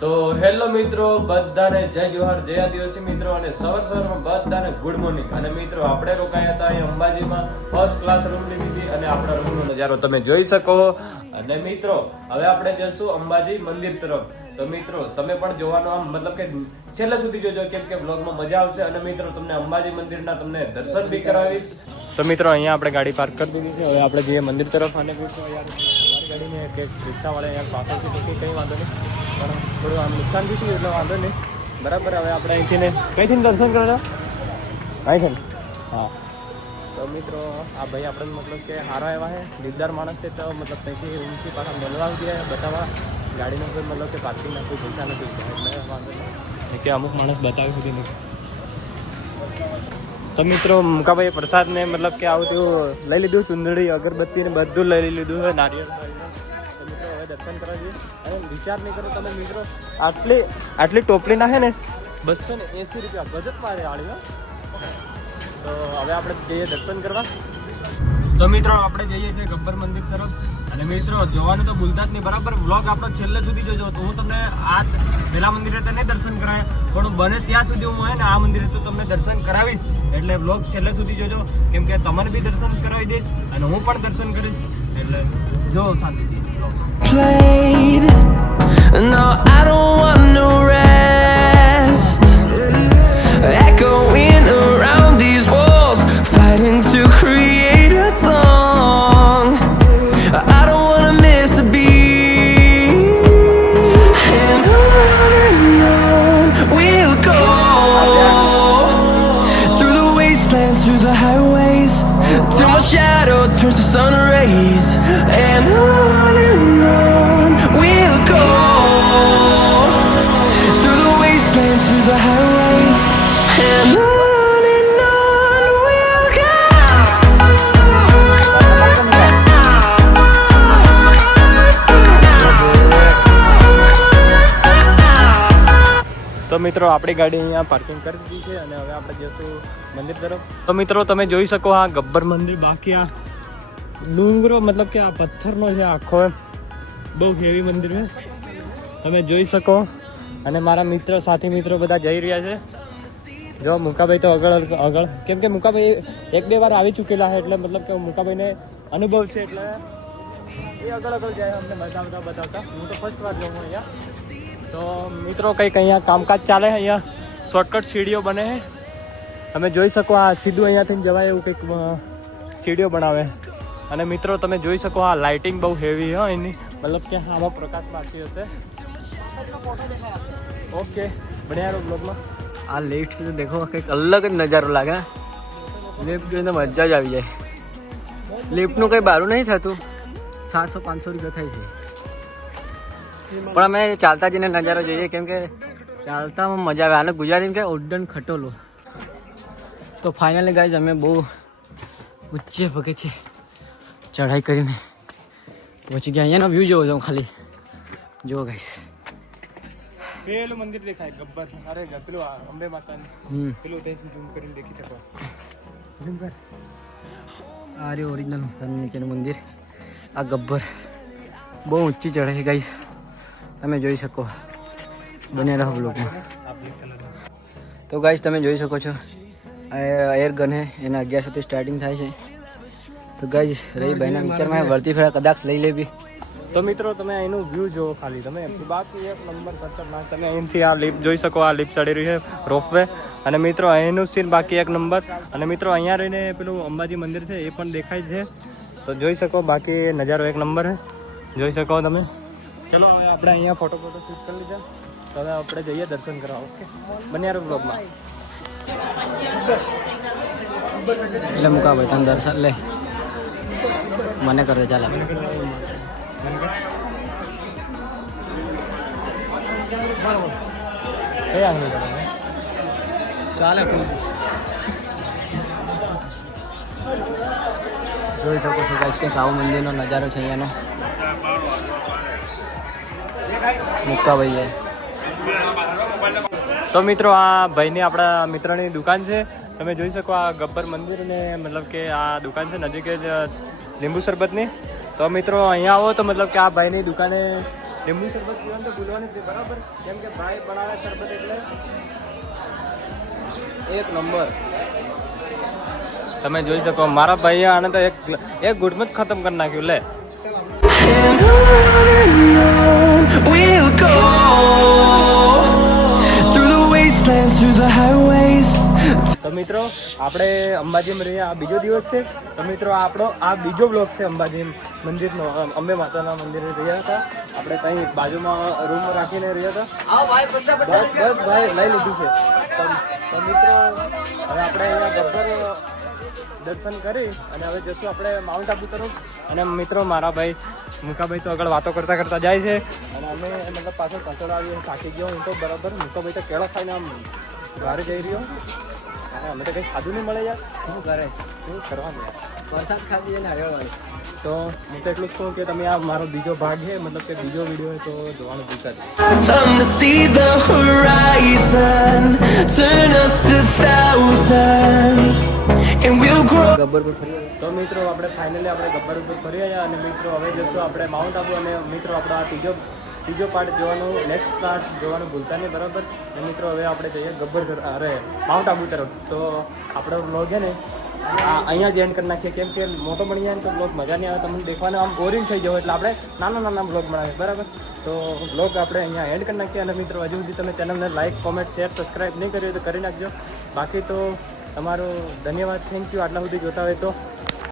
તો હેલો મિત્રો, બધાને જય જોહાર, જય આદિવાસી મિત્રો, અને સવારમાં બધાને ગુડ મોર્નિંગ. અને મિત્રો આપણે રોકાયા હતા અહીં અંબાજીમાં, ફર્સ્ટ ક્લાસ રૂમ લીધી અને આપણા રૂમનો નજારો તમે જોઈ શકો. અને મિત્રો હવે આપણે જઈશું અંબાજી મંદિર તરફ. તો મિત્રો તમે પણ જોવાનો આમ મતલબ કે છેલ્લે સુધી જોજો, કેમ કે બ્લોગમાં મજા આવશે. અને મિત્રો તમને અંબાજી મંદિરના તમને દર્શન બી કરાવીશ. તો મિત્રો અહીંયા આપણે ગાડી પાર્ક કરી દીધી છે. હવે આપણે જઈએ મંદિર તરફ. અને મિત્રો યાર અમારી ગાડીને કે રિક્ષાવાળા યાર પાછળથી તો કંઈ વાંધો નહીં, પણ થોડું આમ નુકસાન બી થયું એટલે વાંધો નહીં. બરાબર. હવે આપણે અહીંથી ને કઈથી દર્શન કરવા અહીં છે ને? હા. તો મિત્રો આ ભાઈ આપણે મતલબ કે સારા એવા છે, દિલદાર માણસ છે. તો મતલબ ત્યાંથી રૂમથી પાછા મળવા ગયા બતાવવા ગાડીનો કોઈ મતલબ કે પાર્કિંગના કોઈ પૈસા નથી એટલે વાંધો નહીં કે અમુક માણસ બતાવી સુધી નહીં. તો મિત્રો મુકાભાઈ પ્રસાદને મતલબ કે આવું તેવું લઈ લીધું, ચુંદડી અગરબત્તી ને બધું લઈ લીધું છે, નારિયેળ. તો મિત્રો હવે દર્શન કરવા જોઈએ. અને વિચાર નહીં કરો તમે મિત્રો, આટલી ટોપલી ના છે ને 280 રૂપિયા બજેટ મારે આળી. તો હવે આપણે જઈએ દર્શન કરવા. તો મિત્રો આપણે જઈએ છીએ ગબ્બર મંદિર તરફ. અને મિત્રો જોવાનું તો ભૂલતા જ નહીં, બરાબર. વ્લોગ આપણો છેલ્લે સુધી જોજો. તો હું તમને આ પેલા મંદિરે તો નહીં દર્શન કરાય, પણ બને ત્યાં સુધી હું ને આ મંદિરે તો તમને દર્શન કરાવીશ. એટલે વ્લોગ છેલ્લે સુધી જોજો, કેમ કે તમને બી દર્શન કરાવી દઈશ અને હું પણ દર્શન કરીશ. એટલે જો શાંતિથી played. No, I don't want no rest. Echoing around these walls, fighting to create a song. I don't wanna miss a beat. And on we'll go, through the wastelands, through the highways, till my shadow turns to sun rays. And on we'll go, through the wastelands, through the highways. And on we'll go. તો મિત્રો આપણી ગાડી અહીંયા parking કરી દીધી છે. અને હવે આપણે જઈશું મંદિર તરફ. તો મિત્રો તમે જોઈ શકો આ ગબ્બર મંદિર, બાકી આ ડુંગરો મતલબ કે આ પથ્થરનો છે આખો, બહુ હેવી મંદિર છે, તમે જોઈ શકો. અને મારા મિત્ર સાથી મિત્રો બધા જઈ રહ્યા છે. જો મુકાભાઈ તો આગળ કેમ કે મુકાભાઈ 1-2 વાર આવી ચૂકેલા છે, એટલે મતલબ કે મુકાભાઈને અનુભવ છે, એટલે એ આગળ જાય અમને બતાવતા. હું તો ફર્સ્ટ વાર જાઉં અહીંયા. તો મિત્રો કંઈક અહીંયા કામકાજ ચાલે છે. અહીંયા શોર્ટકટ સીડીઓ બને છે, તમે જોઈ શકો. આ સીધું અહીંયાથી જવાય એવું કંઈક સીડીઓ બનાવે. અને મિત્રો તમે જોઈ શકો આ લાઇટિંગ બહુ હેવી હોય એની, મતલબ કે આમાં પ્રકાશ બાકી હશે. ઓકે, બન્યા રહો બ્લોગમાં. આ લિફ્ટ તો દેખો કંઈક અલગ જ નજારો લાગે. લિફ્ટ જોઈને મજા જ આવી જાય. લિફ્ટનું કંઈ ભાડું નહીં થતું, 700-500 રૂપિયા થાય છે. પણ અમે ચાલતા જઈને નજારો જોઈએ, કેમ કે ચાલતામાં મજા આવે. આને ગુજરાતીમાં કે ઉડ્ડન ખટોલો. તો ફાઇનલી ગાઈઝ અમે બહુ ઊંચે પગેથી ચઢાઈ કરીને પહોંચી ગયા. અહીંયાનો વ્યૂ જોવો છો ખાલી, જુઓ ગાઈઝ. પેલું મંદિર દેખાય ગબ્બર. અરે પેલું અંબે માતાનું પેલું ઝૂમ કરીને દેખી શકો. ઝૂમ કર. આ રે ઓરિજિનલ નીચેનું મંદિર, આ ગબ્બર. બહુ ઊંચી ચઢાઈ ગાઈઝ, તમે જોઈ શકો. બને રહો બ્લોગમાં. તો ગાઈઝ તમે જોઈ શકો છો એર ગન હે, એના 1100 થી સ્ટાર્ટિંગ થાય છે. તો ગાઈઝ રહી ભાઈના વિચારમાં વળતી ફેરા કદાચ લઈ લે બી. તો મિત્રો તમે અહીંનું વ્યૂ જોવો ખાલી, તમે બાકી એક નંબર ખતરનાક. તમે અહીંથી આ લિફ્ટ જોઈ શકો, આ લિફ્ટ ચડી રહી છે, રોપવે. અને મિત્રો અહીંનું સીન બાકી એક નંબર. અને મિત્રો અહીંયા રહીને પેલું અંબાજી મંદિર છે એ પણ દેખાય છે, તો જોઈ શકો. બાકી નજારો એક નંબર છે, જોઈ શકો તમે. ચલો હવે આપણે અહીંયા ફોટો શૂટ કરી લીધા. તો હવે આપણે જઈએ દર્શન કરવા. ઓકે, બન્યા રહો બ્લોગમાં. એટલે મુકા ભાઈ તમે દર્શન લે, મને કરે ચાલે. ચાલે જોઈ શકો છો ગાઈસ, કંઈક આવો મંદિરનો નજારો છે અહીંયાનો. મુક્કાભાઈ છે. તો મિત્રો આ ભાઈની આપણા મિત્રની દુકાન છે, તમે જોઈ શકો. આ ગબ્બર મંદિર ને મતલબ કે આ દુકાન છે નજીક જ લીંબુ શરબતની. તો મિત્રો અહીંયા આવો તો મતલબ કે આ ભાઈની દુકાને લીંબુ શરબત પીવાનું તો ભૂલવાનું જ નહીં, બરાબર? કેમ કે ભાઈ બનાવે શરબત એટલે એક નંબર. તમે જોઈ શકો મારા ભાઈએ આને તો એક ગુટમાં જ ખતમ કરી નાખ્યું. લે And on we'll go through the wastelands, through the highways. તો મિત્રો આપણે અંબાજીમાં રહીએ, આ બીજો દિવસ છે. તો મિત્રો આપણો આ બીજો બ્લોગ છે અંબાજી મંદિરનો. અંબે માતાના મંદિરે રહ્યા હતા આપણે, ત્યાં બાજુમાં રૂમ રાખીને રહ્યા હતા. બસ ભાઈ લઈ લીધું છે. તો મિત્રો હવે આપણે અહીંયા ગબ્બર દર્શન કરી અને હવે જશું આપણે માઉન્ટ આબુ તરફ. અને મિત્રો મારા ભાઈ મુકાભાઈ તો આગળ વાતો કરતા કરતા જાય છે અને અમે મતલબ પાછળ પાછળ આવીએ. થાકી ગયો હું તો બરાબર. મુકાભાઈ તો કેળા ખાઈને આમ બહાર જઈ રહ્યો અને અમે તો કંઈ ખાધું નહીં મળે યાર. શું કરે, શું કરવાનું યાર? વરસાદ ખાધી અને હરિયાવાળી. તો હું તો એટલું જ કહું કે તમે આ મારો બીજો ભાગ છે, મતલબ કે બીજો વિડીયો હોય તો જોવાનું ભૂલતા જ. To see the horizon, turn us to thousands, and we'll grow. Gabbar પર ફરી તો મિત્રો આપણે ફાઇનલી આપણે ગબ્બર ઉપર ફરી આવ્યા અને મિત્રો હવે જશું આપણે માઉન્ટ આબુ. અને મિત્રો આપણો આ ત્રીજો પાર્ટ જોવાનું, નેક્સ્ટ પાર્ટ જોવાનું ભૂલતા નહીં, બરાબર? અને મિત્રો હવે આપણે જઈએ ગબ્બર અરે માઉન્ટ આબુ તરફ. તો આપણો વ્લોગ છે ને અહીંયા જ એન્ડ કરી નાખીએ, કેમ કે મોટો બની જાય ને તો બ્લોગ મજા નહીં આવે, તમને દેખવાનું આમ બોરિંગ થઈ જાય. એટલે આપણે નાના બ્લોગ બનાવીએ, બરાબર? તો બ્લોગ આપણે અહીંયા એન્ડ કરી નાખીએ. અને મિત્રો હજુ સુધી તમે ચેનલને લાઇક, કોમેન્ટ, શેર, સબસ્ક્રાઈબ નહીં કરી હોય તો કરી નાખજો. બાકી તો તમારો ધન્યવાદ, થેન્ક યુ આટલા સુધી જોતા હોય તો.